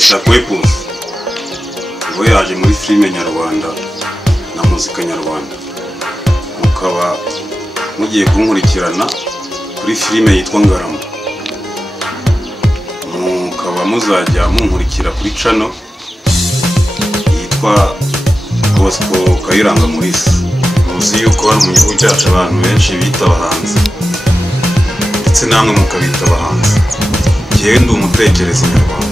Kwepus ubwo yaje muri filime nyarwanda na muzika nyarwanda, mukaba mugiye kunkurikirana kuri filime yitwa Ngarama, mukaba muzajya munkurikira kuri channel yitwa Bosco Kayiranga Maurice. Muzi yuko hano mu gihugu cyacu abantu benshi bita abahanzi ndetse namwe mukabita abahanzi, njyewe ndi umutekereza nyarwanda.